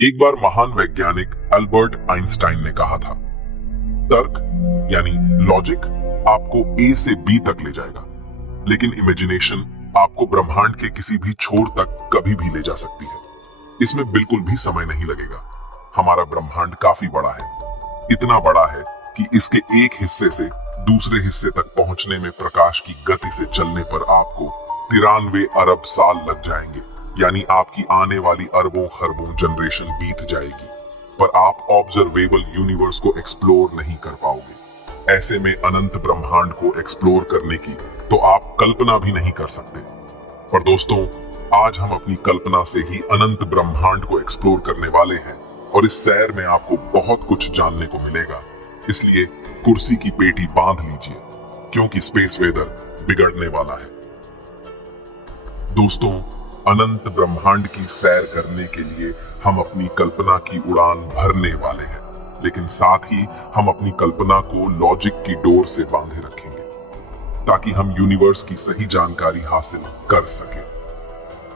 एक बार महान वैज्ञानिक अल्बर्ट आइंस्टाइन ने कहा था, तर्क यानी लॉजिक आपको ए से बी तक ले जाएगा, लेकिन इमेजिनेशन आपको ब्रह्मांड के किसी भी छोर तक कभी भी ले जा सकती है। इसमें बिल्कुल भी समय नहीं लगेगा। हमारा ब्रह्मांड काफी बड़ा है, इतना बड़ा है कि इसके एक हिस्से से दूसरे हिस्से तक पहुंचने में प्रकाश की गति से चलने पर आपको 93 अरब साल लग जाएंगे, यानी आपकी आने वाली अरबों खरबों जनरेशन बीत जाएगी, पर आप ऑब्जर्वेबल यूनिवर्स को एक्सप्लोर नहीं कर पाओगे। ऐसे में अनंत ब्रह्मांड को एक्सप्लोर करने की तो आप कल्पना भी नहीं कर सकते। पर दोस्तों, आज हम अपनी कल्पना से ही अनंत ब्रह्मांड को एक्सप्लोर करने वाले हैं और इस सैर में आपको बहुत कुछ जानने को मिलेगा। इसलिए कुर्सी की पेटी बांध लीजिए, क्योंकि स्पेस वेदर बिगड़ने वाला है। दोस्तों, अनंत ब्रह्मांड की सैर करने के लिए हम अपनी कल्पना की उड़ान भरने वाले हैं, लेकिन साथ ही हम अपनी कल्पना को लॉजिक की डोर से बांधे रखेंगे, ताकि हम यूनिवर्स की सही जानकारी हासिल कर सकें।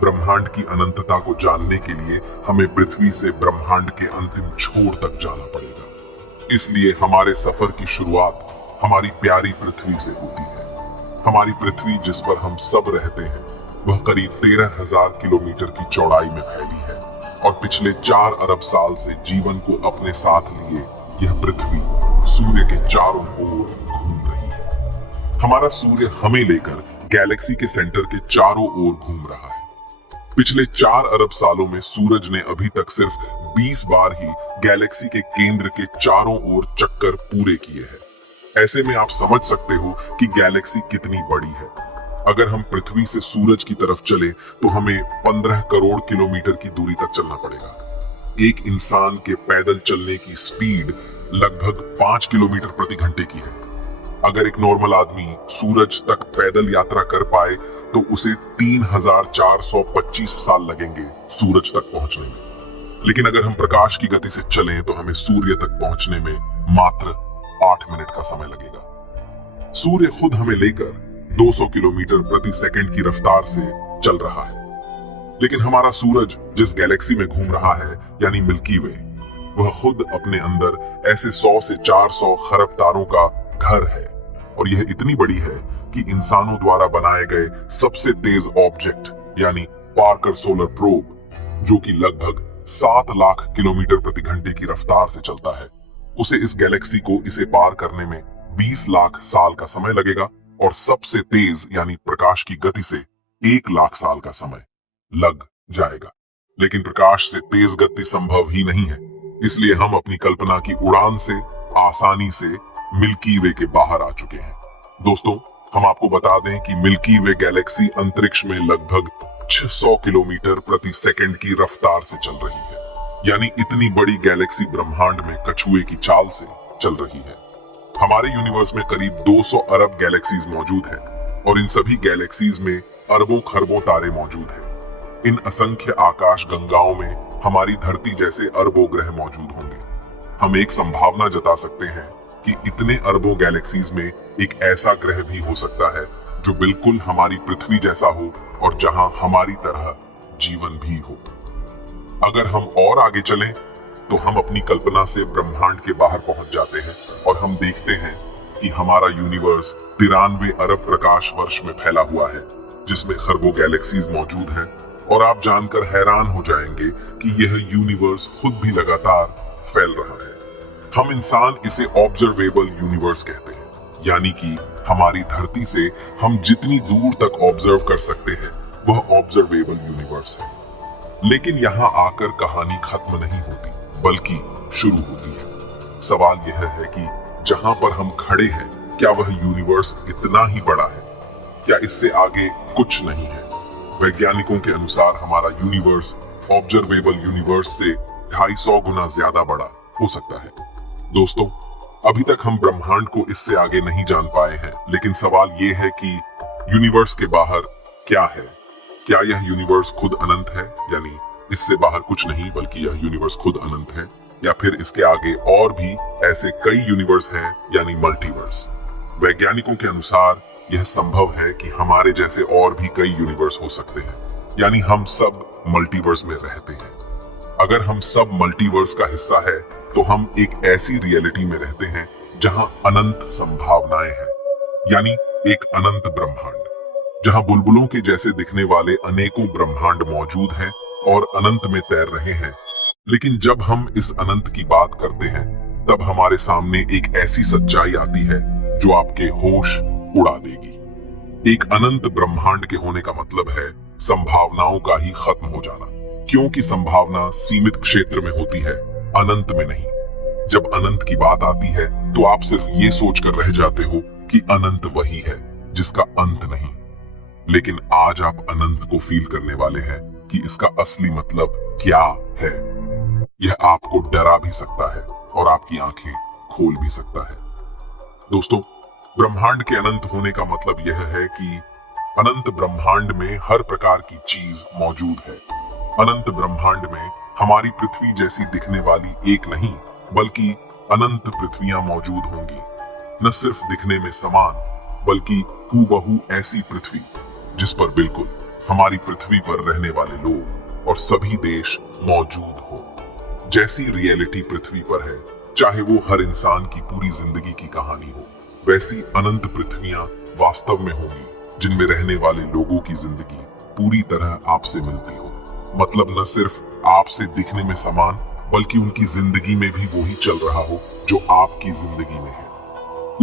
ब्रह्मांड की अनंतता को जानने के लिए हमें पृथ्वी से ब्रह्मांड के अंतिम छोर तक जाना पड़ेगा। इसलिए हमारे सफर की शुरुआत हमारी प्यारी पृथ्वी से होती है। हमारी पृथ्वी, जिस पर हम सब रहते हैं, वह करीब 13,000 किलोमीटर की चौड़ाई में फैली है और पिछले 4 अरब साल से जीवन को अपने साथ लिए यह पृथ्वी सूर्य के चारों ओर घूम रही है। हमारा सूर्य हमें लेकर गैलेक्सी के सेंटर के चारों ओर घूम रहा है। पिछले 4 अरब सालों में सूरज ने अभी तक सिर्फ 20 बार ही गैलेक्सी के केंद्र के चारों ओर चक्कर पूरे किए हैं। ऐसे में आप समझ सकते हो कि गैलेक्सी कितनी बड़ी है। अगर हम पृथ्वी से सूरज की तरफ चले तो हमें 15 करोड़ किलोमीटर की दूरी तक चलना पड़ेगा। एक इंसान के पैदल चलने की स्पीड लगभग 5 किलोमीटर प्रति घंटे की है। अगर एक नॉर्मल आदमी सूरज तक पैदल यात्रा कर पाए तो उसे 3,425 साल लगेंगे सूरज तक पहुंचने में। लेकिन अगर हम प्रकाश की गति से चलें तो हमें सूर्य तक पहुंचने में मात्र 8 मिनट का समय लगेगा। सूर्य खुद हमें लेकर 200 किलोमीटर प्रति सेकंड की रफ्तार से चल रहा है, लेकिन हमारा सूरज जिस गैलेक्सी में घूम रहा है, यानी मिल्की वे, वह खुद अपने अंदर ऐसे 100 से 400 खरब तारों का घर है। और यह इतनी बड़ी है कि इंसानों द्वारा बनाए गए सबसे तेज ऑब्जेक्ट यानी पार्कर सोलर प्रोब, जो कि लगभग 7 लाख किलोमीटर प्रति घंटे की रफ्तार से चलता है, उसे इस गैलेक्सी को इसे पार करने में 20 लाख साल का समय लगेगा और सबसे तेज यानी प्रकाश की गति से 1 लाख साल का समय लग जाएगा। लेकिन प्रकाश से तेज गति संभव ही नहीं है, इसलिए हम अपनी कल्पना की उड़ान से आसानी से मिल्की वे के बाहर आ चुके हैं। दोस्तों, हम आपको बता दें कि मिल्की वे गैलेक्सी अंतरिक्ष में लगभग 600 किलोमीटर प्रति सेकंड की रफ्तार से चल रही है, यानी इतनी बड़ी गैलेक्सी ब्रह्मांड में कछुए की चाल से चल रही है। हमारे यूनिवर्स में करीब 200 अरब गैलेक्सीज मौजूद हैं और इन सभी गैलेक्सीज में अरबों खरबों तारे मौजूद हैं। इन असंख्य आकाश गंगाओं में हमारी धरती जैसे अरबों ग्रह मौजूद होंगे। हम एक संभावना जता सकते हैं कि इतने अरबों गैलेक्सीज में एक ऐसा ग्रह भी हो सकता है जो बिल्कुल हमारी पृथ्वी जैसा हो और जहां हमारी तरह जीवन भी हो। अगर हम और आगे चलें तो हम अपनी कल्पना से ब्रह्मांड के बाहर पहुंच जाते हैं और हम देखते हैं कि हमारा यूनिवर्स 93 अरब प्रकाश वर्ष में फैला हुआ है, जिसमें खरबों गैलेक्सीज मौजूद हैं। और आप जानकर हैरान हो जाएंगे कि यह यूनिवर्स खुद भी लगातार फैल रहा है। हम इंसान इसे ऑब्जर्वेबल यूनिवर्स कहते हैं, यानी कि हमारी धरती से हम जितनी दूर तक ऑब्जर्व कर सकते हैं वह ऑब्जर्वेबल यूनिवर्स है। लेकिन यहाँ आकर कहानी खत्म नहीं होती, बल्कि शुरू होती है। सवाल यह है कि जहां पर हम खड़े हैं, क्या वह यूनिवर्स इतना ही बड़ा है? क्या इससे आगे कुछ नहीं है? वैज्ञानिकों के अनुसार हमारा यूनिवर्स ऑब्जर्वेबल यूनिवर्स से 250 गुना ज्यादा बड़ा हो सकता है। दोस्तों, अभी तक हम ब्रह्मांड को इससे आगे नहीं जान पाए हैं, लेकिन सवाल ये है कि यूनिवर्स के बाहर क्या है? क्या यह यूनिवर्स खुद अनंत है, यानी इससे बाहर कुछ नहीं बल्कि यह यूनिवर्स खुद अनंत है, या फिर इसके आगे और भी ऐसे कई यूनिवर्स हैं, यानी मल्टीवर्स? वैज्ञानिकों के अनुसार यह संभव है कि हमारे जैसे और भी कई यूनिवर्स हो सकते हैं, यानी हम सब मल्टीवर्स में रहते हैं। अगर हम सब मल्टीवर्स का हिस्सा है तो हम एक ऐसी रियलिटी में रहते हैं जहां अनंत संभावनाएं हैं, यानी एक अनंत ब्रह्मांड, जहां बुलबुलों के जैसे दिखने वाले अनेकों ब्रह्मांड मौजूद हैं और अनंत में तैर रहे हैं। लेकिन जब हम इस अनंत की बात करते हैं तब हमारे सामने एक ऐसी सच्चाई आती है जो आपके होश उड़ा देगी। एक अनंत ब्रह्मांड के होने का मतलब है संभावनाओं का ही खत्म हो जाना, क्योंकि संभावना सीमित क्षेत्र में होती है, अनंत में नहीं। जब अनंत की बात आती है तो आप सिर्फ ये सोचकर रह जाते हो कि अनंत वही है जिसका अंत नहीं। लेकिन आज आप अनंत को फील करने वाले हैं कि इसका असली मतलब क्या है। यह आपको डरा भी सकता है और आपकी आंखें खोल भी सकता है। दोस्तों, ब्रह्मांड के अनंत होने का मतलब यह है कि अनंत ब्रह्मांड में हर प्रकार की चीज मौजूद है। अनंत ब्रह्मांड में हमारी पृथ्वी जैसी दिखने वाली एक नहीं बल्कि अनंत पृथ्वियां मौजूद होंगी। न सिर्फ दिखने में समान बल्कि हूबहू ऐसी पृथ्वी जिस पर बिल्कुल हमारी पृथ्वी पर रहने वाले लोग और सभी देश मौजूद हो। जैसी रियलिटी पृथ्वी पर है, चाहे वो हर इंसान की पूरी जिंदगी की कहानी हो, वैसी अनंत पृथ्वियां वास्तव में होंगी जिनमें रहने वाले लोगों की जिंदगी पूरी तरह आपसे मिलती हो। मतलब न सिर्फ आपसे दिखने में समान बल्कि उनकी जिंदगी में भी वही चल रहा हो जो आपकी जिंदगी में है।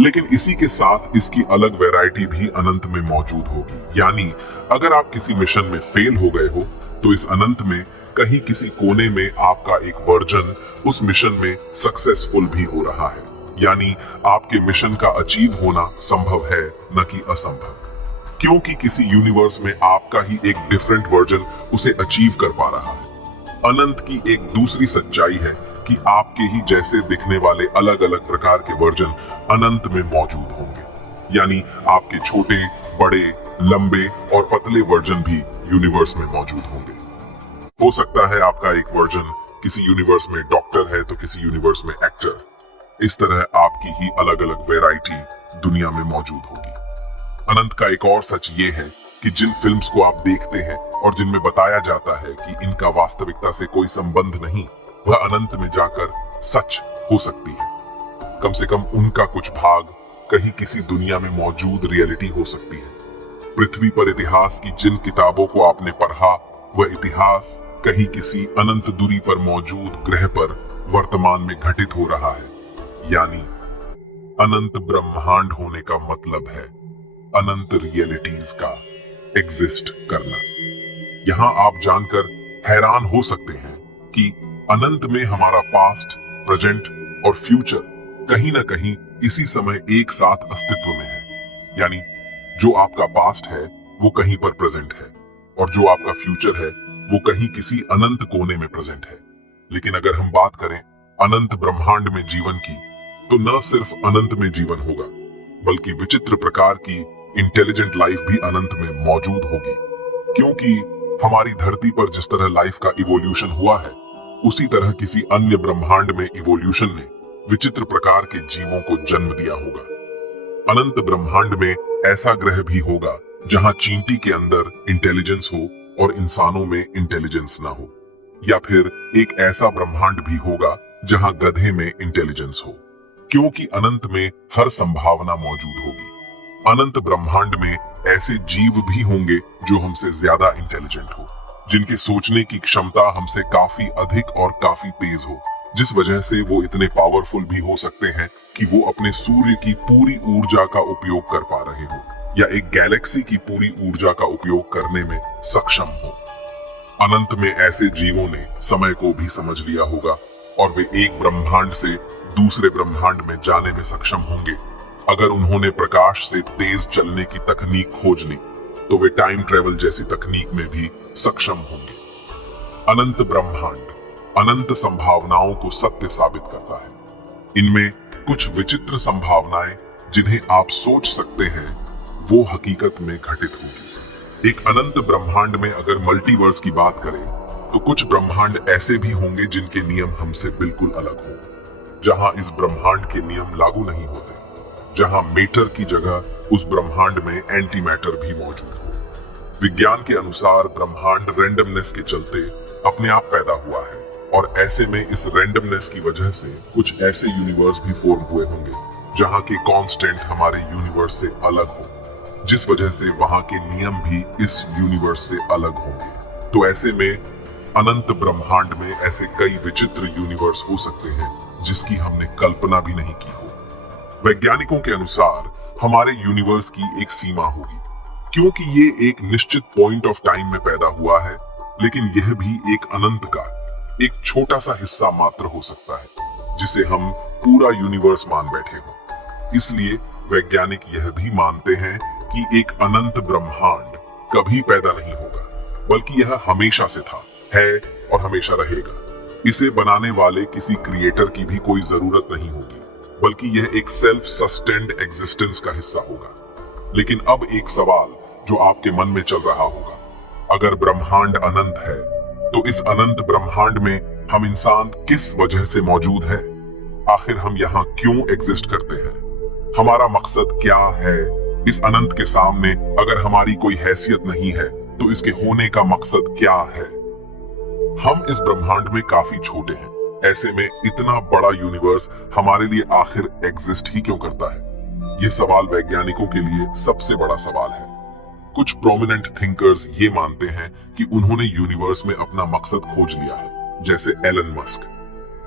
लेकिन इसी के साथ इसकी अलग वैरायटी भी अनंत में मौजूद होगी। यानी अगर आप किसी मिशन में फेल हो गए हो तो इस अनंत में कहीं किसी कोने में आपका एक वर्जन उस मिशन में सक्सेसफुल भी हो रहा है। यानी आपके मिशन का अचीव होना संभव है, न कि असंभव, क्योंकि किसी यूनिवर्स में आपका ही एक डिफरेंट वर्जन उसे अचीव कर पा रहा है। अनंत की एक दूसरी सच्चाई है कि आपके ही जैसे दिखने वाले अलग अलग प्रकार के वर्जन अनंत में मौजूद होंगे। यानी आपके छोटे, बड़े, लंबे और पतले वर्जन भी यूनिवर्स में मौजूद होंगे। हो सकता है आपका एक वर्जन किसी यूनिवर्स में डॉक्टर है तो किसी यूनिवर्स में एक्टर। इस तरह आपकी ही अलग अलग वैरायटी दुनिया में मौजूद होगी। अनंत का एक और सच ये है कि जिन फिल्म्स को आप देखते हैं और जिनमें बताया जाता है कि इनका वास्तविकता से कोई संबंध नहीं, वह अनंत में जाकर सच हो सकती है। कम से कम उनका कुछ भाग कहीं किसी दुनिया में मौजूद रियलिटी हो सकती है। पृथ्वी पर इतिहास की जिन किताबों को आपने पढ़ा, वह इतिहास कहीं किसी अनंत दूरी पर मौजूद ग्रह पर वर्तमान में घटित हो रहा है। यानी अनंत ब्रह्मांड होने का मतलब है अनंत रियलिटीज का एग्जिस्ट करना। यहाँ आप जानकर हैरान हो सकते हैं कि अनंत में हमारा पास्ट, प्रेजेंट और फ्यूचर कहीं ना कहीं इसी समय एक साथ अस्तित्व में है। यानी जो आपका पास्ट है वो कहीं पर प्रेजेंट है और जो आपका फ्यूचर है वो कहीं किसी अनंत कोने में प्रेजेंट है। लेकिन अगर हम बात करें अनंत ब्रह्मांड में जीवन की, तो न सिर्फ अनंत में जीवन होगा बल्कि विचित्र प्रकार की इंटेलिजेंट लाइफ भी अनंत में मौजूद होगी। क्योंकि हमारी धरती पर जिस तरह लाइफ का इवोल्यूशन हुआ है, उसी तरह किसी अन्य ब्रह्मांड में इवोल्यूशन ने विचित्र प्रकार के जीवों को जन्म दिया होगा। अनंत ब्रह्मांड में ऐसा ग्रह भी होगा जहां चींटी के अंदर इंटेलिजेंस हो और इंसानों में इंटेलिजेंस ना हो। या फिर एक ऐसा ब्रह्मांड भी होगा जहां गधे में इंटेलिजेंस हो, क्योंकि अनंत में हर संभावना मौजूद होगी। अनंत ब्रह्मांड में ऐसे जीव भी होंगे जो हमसे ज्यादा इंटेलिजेंट हो, जिनके सोचने की क्षमता हमसे काफी अधिक और काफी तेज हो, जिस वजह से वो इतने पावरफुल भी हो सकते हैं कि वो अपने सूर्य की पूरी ऊर्जा का उपयोग कर पा रहे हो या एक गैलेक्सी की पूरी ऊर्जा का उपयोग करने में सक्षम हो। अनंत में ऐसे जीवों ने समय को भी समझ लिया होगा और वे एक ब्रह्मांड से दूसरे ब्रह्मांड में जाने में सक्षम होंगे। अगर उन्होंने प्रकाश से तेज चलने की तकनीक खोज ली तो वे टाइम ट्रेवल जैसी तकनीक में भी सक्षम होंगे। अनंत ब्रह्मांड अनंत संभावनाओं को सत्य साबित करता है। इनमें कुछ विचित्र संभावनाएं जिन्हें आप सोच सकते हैं वो हकीकत में घटित होगी। एक अनंत ब्रह्मांड में अगर मल्टीवर्स की बात करें तो कुछ ब्रह्मांड ऐसे भी होंगे जिनके नियम हमसे बिल्कुल अलग हो, जहां इस ब्रह्मांड के नियम लागू नहीं होते, जहां मैटर की जगह उस ब्रह्मांड में एंटी मैटर भी मौजूद हो। विज्ञान के अनुसार ब्रह्मांड रैंडमनेस के चलते अपने आप पैदा हुआ है, और ऐसे में इस रैंडमनेस की वजह से कुछ ऐसे यूनिवर्स भी फॉर्म हुए होंगे जहां के कांस्टेंट हमारे यूनिवर्स से अलग हो, जिस वजह से वहां के नियम भी इस यूनिवर्स से अलग होंगे। तो ऐसे में अनंत ब्रह्मांड में ऐसे कई विचित्र यूनिवर्स हो सकते हैं जिसकी हमने कल्पना भी नहीं की हो। वैज्ञानिकों के अनुसार हमारे यूनिवर्स की एक सीमा होगी, क्योंकि ये एक निश्चित पॉइंट ऑफ टाइम में पैदा हुआ है, लेकिन यह भी एक अनंत का एक छोटा सा हिस्सा मात्र हो सकता है जिसे हम पूरा यूनिवर्स मान बैठे हो। इसलिए वैज्ञानिक यह भी मानते हैं कि एक अनंत ब्रह्मांड कभी पैदा नहीं होगा, बल्कि यह हमेशा से था, है और हमेशा रहेगा। इसे बनाने वाले किसी क्रिएटर की भी कोई जरूरत नहीं होगी, बल्कि यह एक सेल्फ सस्टेन्ड एग्जिस्टेंस का हिस्सा होगा। लेकिन अब एक सवाल जो आपके मन में चल रहा होगा, अगर ब्रह्मांड अनंत है तो इस अनंत ब्रह्मांड में हम इंसान किस वजह से मौजूद है? आखिर हम यहाँ क्यों एग्जिस्ट करते हैं? हमारा मकसद क्या है? इस अनंत के सामने अगर हमारी कोई हैसियत नहीं है तो इसके होने का मकसद क्या है? हम इस ब्रह्मांड में काफी छोटे हैं, ऐसे में इतना बड़ा यूनिवर्स हमारे लिए आखिर एग्जिस्ट ही क्यों करता है? ये सवाल वैज्ञानिकों के लिए सबसे बड़ा सवाल है। कुछ प्रोमिनेंट थिंकर्स ये मानते हैं कि उन्होंने यूनिवर्स में अपना मकसद खोज लिया है, जैसे एलन मस्क,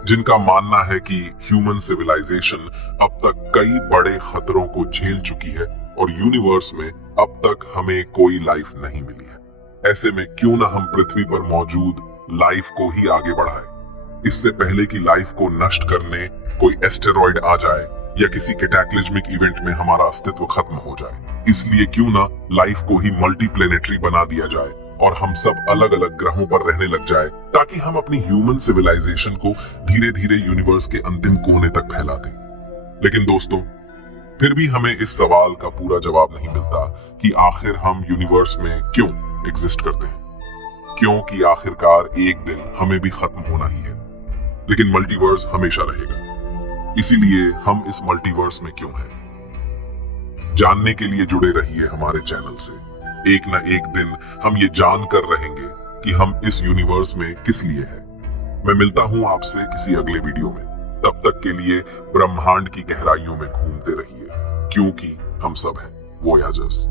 जिनका मानना है कि ह्यूमन सिविलाइजेशन अब तक कई बड़े खतरों को झेल चुकी है और यूनिवर्स में अब तक हमें कोई लाइफ नहीं मिली है। ऐसे में क्यों ना हम पृथ्वी पर मौजूद लाइफ को ही आगे बढ़ाएं, इससे पहले कि लाइफ को नष्ट करने कोई एस्टेरॉइड आ जाए या किसी कैटाक्लिज्मिक इवेंट में हमारा अस्तित्व खत्म हो जाए। इसलिए क्यों ना लाइफ को ही मल्टीप्लेनेटरी बना दिया जाए और हम सब अलग अलग ग्रहों पर रहने लग जाए, ताकि हम अपनी ह्यूमन सिविलाइजेशन को धीरे धीरे यूनिवर्स के अंतिम कोने तक फैला दें। लेकिन दोस्तों, फिर भी हमें इस सवाल का पूरा जवाब नहीं मिलता कि आखिर हम यूनिवर्स में क्यों एग्जिस्ट करते हैं, क्योंकि आखिरकार एक दिन हमें भी खत्म होना ही है, लेकिन मल्टीवर्स हमेशा रहेगा। इसीलिए हम इस मल्टीवर्स में क्यों हैं? जानने के लिए जुड़े रहिए हमारे चैनल से। एक न एक दिन हम ये जानकर रहेंगे कि हम इस यूनिवर्स में किस लिए हैं। मैं मिलता हूं आपसे किसी अगले वीडियो में। तब तक के लिए ब्रह्मांड की गहराइयों में घूमते रहिए, क्योंकि हम सब हैं वोयाजर्स।